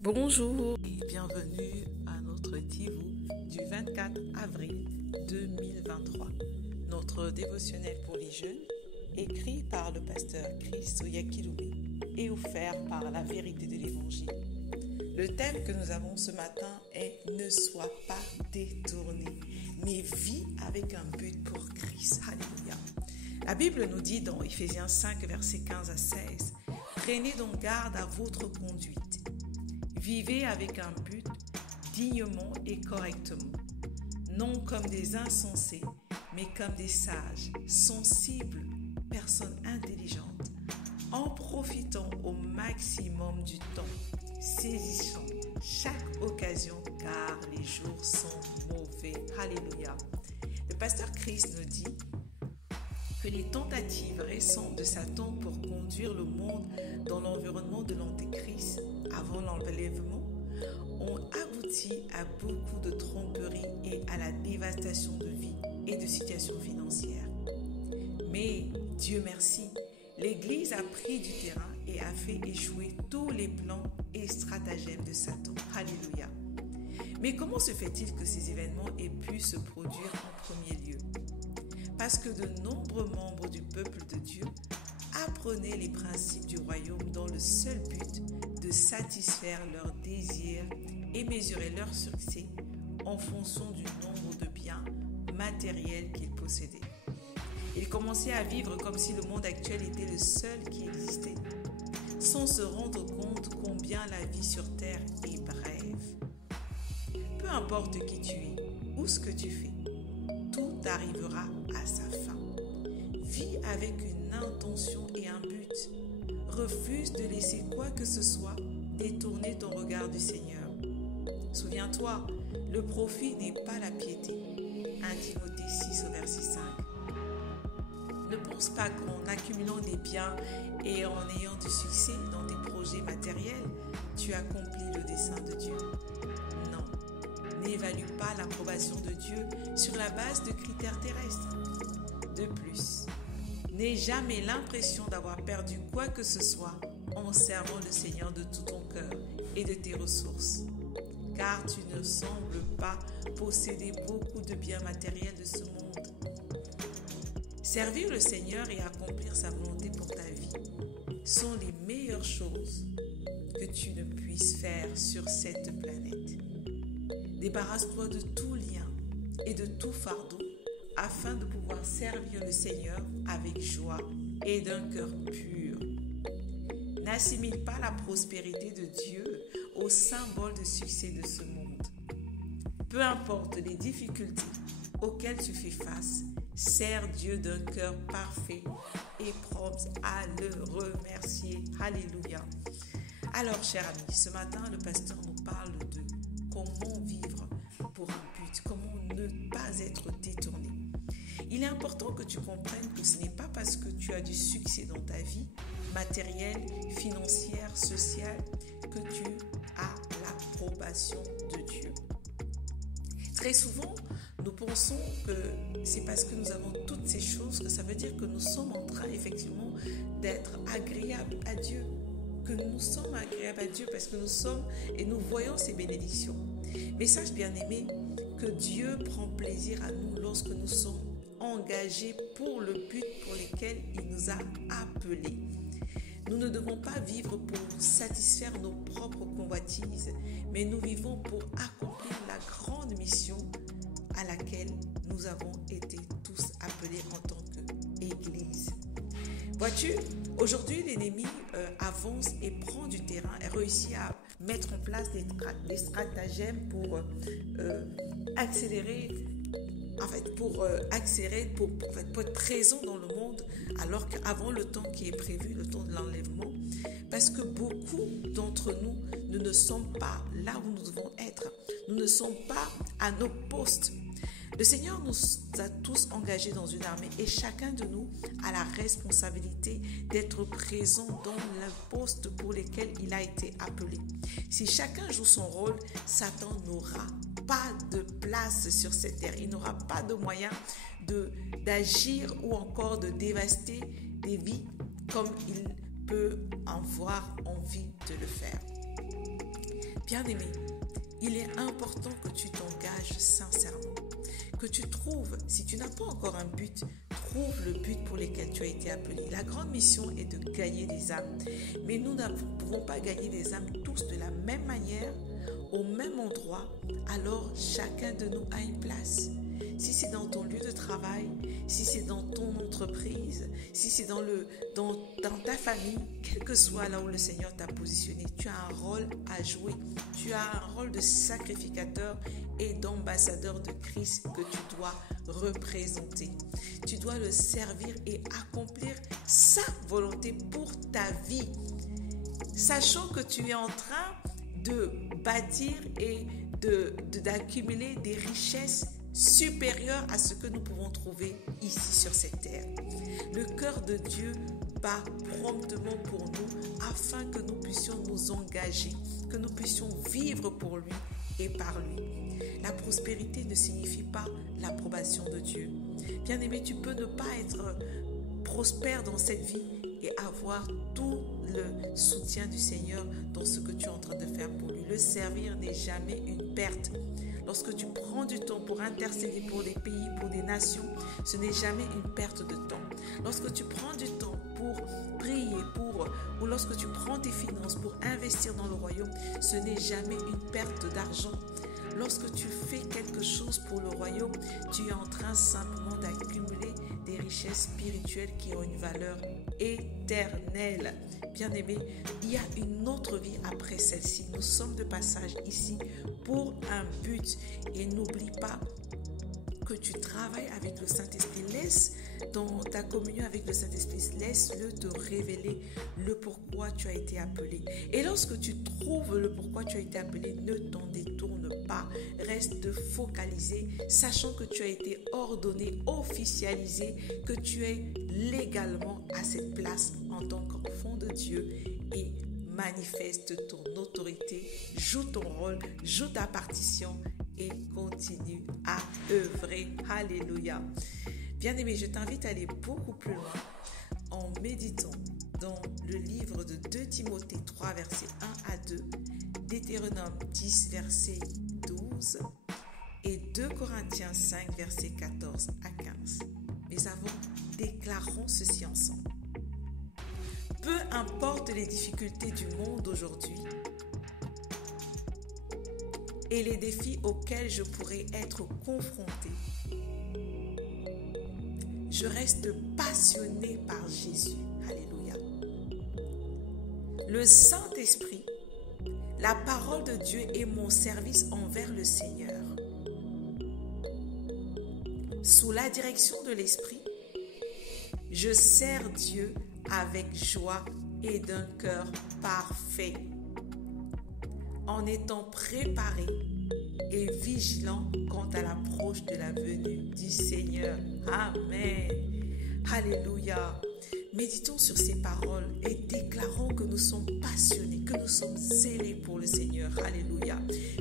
Bonjour et bienvenue à notre Tivou du 24 avril 2023. Notre dévotionnel pour les jeunes, écrit par le pasteur Chris Oyakhilome et offert par la vérité de l'Évangile. Le thème que nous avons ce matin est « Ne sois pas détourné, mais vis avec un but pour Christ ». Alléluia. La Bible nous dit dans Ephésiens 5, versets 15 à 16 « Prenez donc garde à votre conduite. Vivez avec un but, dignement et correctement, non comme des insensés, mais comme des sages, sensibles, personnes intelligentes, en profitant au maximum du temps, saisissant chaque occasion car les jours sont mauvais. Alléluia. Le pasteur Chris nous dit que les tentatives récentes de Satan pour conduire le monde dans l'environnement de l'Antéchrist avant l'enlèvement ont abouti à beaucoup de tromperies et à la dévastation de vie et de situations financières. Mais, Dieu merci, l'Église a pris du terrain et a fait échouer tous les plans et stratagèmes de Satan. Alléluia. Mais comment se fait-il que ces événements aient pu se produire en premier lieu? Parce que de nombreux membres du peuple de Dieu apprenaient les principes du royaume dans le seul but de satisfaire leurs désirs et mesurer leur succès en fonction du nombre de biens matériels qu'ils possédaient. Ils commençaient à vivre comme si le monde actuel était le seul qui existait, sans se rendre compte combien la vie sur terre est brève. Peu importe qui tu es ou ce que tu fais, tout arrivera à sa fin. Vis avec une intention et un but. Refuse de laisser quoi que ce soit détourner ton regard du Seigneur. Souviens-toi, le profit n'est pas la piété. 1 Timothée 6 au verset 5. Ne pense pas qu'en accumulant des biens et en ayant du succès dans tes projets matériels, tu accomplis le dessein de Dieu. Non, n'évalue pas l'approbation de Dieu sur la base de critères terrestres. De plus, n'aie jamais l'impression d'avoir perdu quoi que ce soit en servant le Seigneur de tout ton cœur et de tes ressources, car tu ne sembles pas posséder beaucoup de biens matériels de ce monde. Servir le Seigneur et accomplir sa volonté pour ta vie sont les meilleures choses que tu ne puisses faire sur cette planète. Débarrasse-toi de tout lien et de tout fardeau afin de pouvoir servir le Seigneur avec joie et d'un cœur pur. N'assimile pas la prospérité de Dieu au symbole de succès de ce monde. Peu importe les difficultés auxquelles tu fais face, sers Dieu d'un cœur parfait et prompt à le remercier. Alléluia. Alors, chers amis, ce matin, le pasteur nous parle de comment vivre pour un but, comment ne pas être détourné. Il est important que tu comprennes que ce n'est pas parce que tu as du succès dans ta vie, matérielle, financière, sociale, que tu as l'approbation de Dieu. Très souvent, nous pensons que c'est parce que nous avons toutes ces choses que ça veut dire que nous sommes en train effectivement d'être agréables à Dieu. Que nous sommes agréables à Dieu parce que nous sommes et nous voyons ses bénédictions. Mais sache bien aimé que Dieu prend plaisir à nous lorsque nous sommes engagés pour le but pour lequel il nous a appelés. Nous ne devons pas vivre pour satisfaire nos propres convoitises, mais nous vivons pour accomplir la grande mission à laquelle nous avons été tous appelés en tant qu'Église. Vois-tu, aujourd'hui l'ennemi avance et prend du terrain et réussit à mettre en place des stratagèmes pour accélérer, pour être présent dans le monde alors qu'avant le temps qui est prévu, le temps de l'enlèvement, parce que beaucoup d'entre nous, nous ne sommes pas là où nous devons être. Nous ne sommes pas à nos postes. Le Seigneur nous a tous engagés dans une armée et chacun de nous a la responsabilité d'être présent dans le poste pour lequel il a été appelé. Si chacun joue son rôle, Satan n'aura pas de place sur cette terre. Il n'aura pas de moyen d'agir ou encore de dévaster des vies comme il peut avoir envie de le faire. Bien-aimé, il est important que tu t'engages sincèrement, que tu trouves, si tu n'as pas encore un but, trouve le but pour lequel tu as été appelé. La grande mission est de gagner des âmes, mais nous ne pouvons pas gagner des âmes tous de la même manière, au même endroit, alors chacun de nous a une place. Si c'est dans ton lieu de travail, si c'est dans ton entreprise, si c'est dans ta famille, quel que soit là où le Seigneur t'a positionné, tu as un rôle à jouer. Tu as un rôle de sacrificateur et d'ambassadeur de Christ que tu dois représenter. Tu dois le servir et accomplir sa volonté pour ta vie, sachant que tu es en train de bâtir et d'accumuler des richesses supérieures à ce que nous pouvons trouver ici sur cette terre. Le cœur de Dieu bat promptement pour nous afin que nous puissions nous engager, que nous puissions vivre pour lui et par lui. La prospérité ne signifie pas l'approbation de Dieu. Bien-aimé, tu peux ne pas être prospère dans cette vie et avoir tout le soutien du Seigneur dans ce que tu es en train de faire pour lui. Le servir n'est jamais une perte. Lorsque tu prends du temps pour intercéder pour des pays, pour des nations, ce n'est jamais une perte de temps. Lorsque tu prends du temps pour prier, ou lorsque tu prends tes finances pour investir dans le royaume, ce n'est jamais une perte d'argent. Lorsque tu fais quelque chose pour le royaume, tu es en train simplement d'accumuler des richesses spirituelles qui ont une valeur éternelle. Bien-aimé, il y a une autre vie après celle-ci. Nous sommes de passage ici pour un but. Et n'oublie pas que tu travailles avec le Saint-Esprit. Laisse dans ta communion avec le Saint-Esprit, laisse-le te révéler le pourquoi tu as été appelé. Et lorsque tu trouves le pourquoi tu as été appelé, ne t'en détourne pas. Reste focalisé, sachant que tu as été ordonné, officialisé, que tu es légalement à cette place en tant qu'enfant de Dieu et manifeste ton autorité, joue ton rôle, joue ta partition et continue à œuvrer. Alléluia. Bien-aimé, je t'invite à aller beaucoup plus loin en méditant dans le livre de 2 Timothée 3, versets 1 à 2, Deutéronome 10, verset 12 et 2 Corinthiens 5, versets 14 à 15. Mais avant, déclarons ceci ensemble. Peu importe les difficultés du monde aujourd'hui et les défis auxquels je pourrais être confrontée, je reste passionnée par Jésus. Alléluia. Le Saint-Esprit, la parole de Dieu est mon service envers le Seigneur. Sous la direction de l'Esprit, je sers Dieu avec joie et d'un cœur parfait, en étant préparé et vigilant quant à l'approche de la venue du Seigneur. Amen. Alléluia. Méditons sur ces paroles et déclarons que nous sommes passionnés, que nous sommes zélés pour le Seigneur. Alléluia.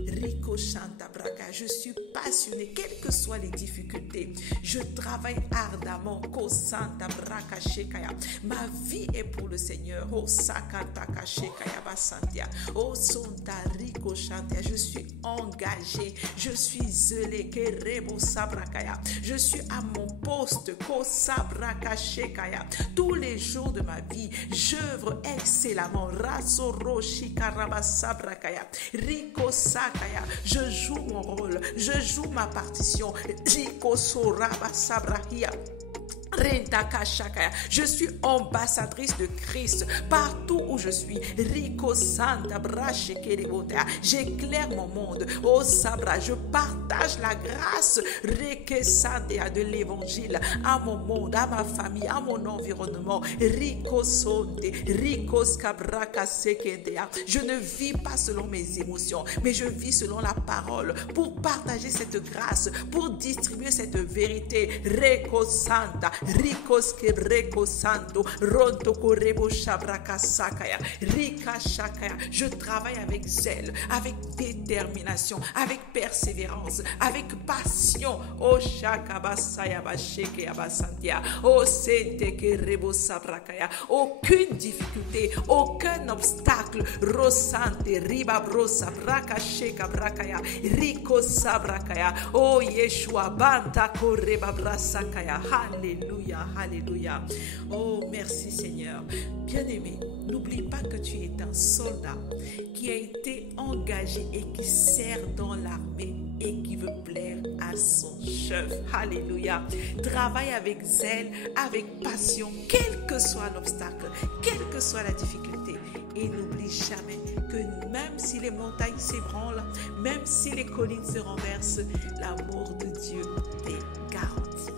Rico Shanta Braka, je suis passionné, quelles que soient les difficultés. Je travaille ardemment. Ko Santa Braka Shekaya. Ma vie est pour le Seigneur. Oh Sakataka Shekaya Basantia. Oh Sonta Rico Shanta. Je suis engagé. Je suis zélé. Kerebo Sabrakaya. Je suis à mon poste. Ko Sabraka Shekaya. Tous les jours de ma vie, j'œuvre excellemment. Rasoro Shikaraba Sabrakaya. Rico Sakaya. Je joue mon rôle. Je joue ma partition. Rico Soraba Sabrahia. Je suis ambassadrice de Christ partout où je suis. Rico Santa Brache Kerebotea. J'éclaire mon monde. Oh Sabra, je partage la grâce Reke Santea de l'évangile à mon monde, à ma famille, à mon environnement. Rico Sonte, Rico Skabraka Sekedea. Je ne vis pas selon mes émotions, mais je vis selon la parole pour partager cette grâce, pour distribuer cette vérité. Rico Santa. Rikos kebreko santo. Ronto korebo shabraka sakaya. Rika shakaya. Je travaille avec zèle, avec détermination, avec persévérance, avec passion. Oh shakabasaya basheke abasantia. Oh sente kerebo sabrakaya. Aucune difficulté, aucun obstacle. Rosante riba brosa braka sheka brakaya. Riko sabrakaya. Oh Yeshua banta koreba brasakaya. Alléluia, alléluia. Oh merci Seigneur. Bien-aimé, n'oublie pas que tu es un soldat qui a été engagé et qui sert dans l'armée et qui veut plaire à son chef. Alléluia. Travaille avec zèle, avec passion, quel que soit l'obstacle, quelle que soit la difficulté. Et n'oublie jamais que même si les montagnes s'ébranlent, même si les collines se renversent, l'amour de Dieu est garanti.